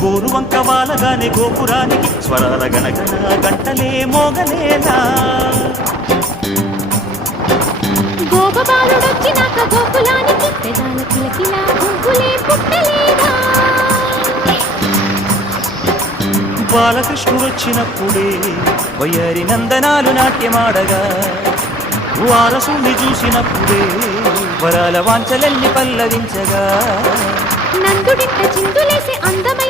గోరువంక వాలగానే గోపురానికి స్వరాల గణగణ గంటలే మోగలేనా గోపబాలుడొచ్చినాక గోకులానికి పెదాల కిలకిలా గుంపులే పుట్టలేదా బాలకృష్ణుడొచ్చినప్పుడే వయ్యారి నందనాలు నాట్యమాడగా వారసుని చూసినప్పుడే వరాల వాంఛలెల్లి పల్లవించగా నందుడింట చిందులేసి అందమై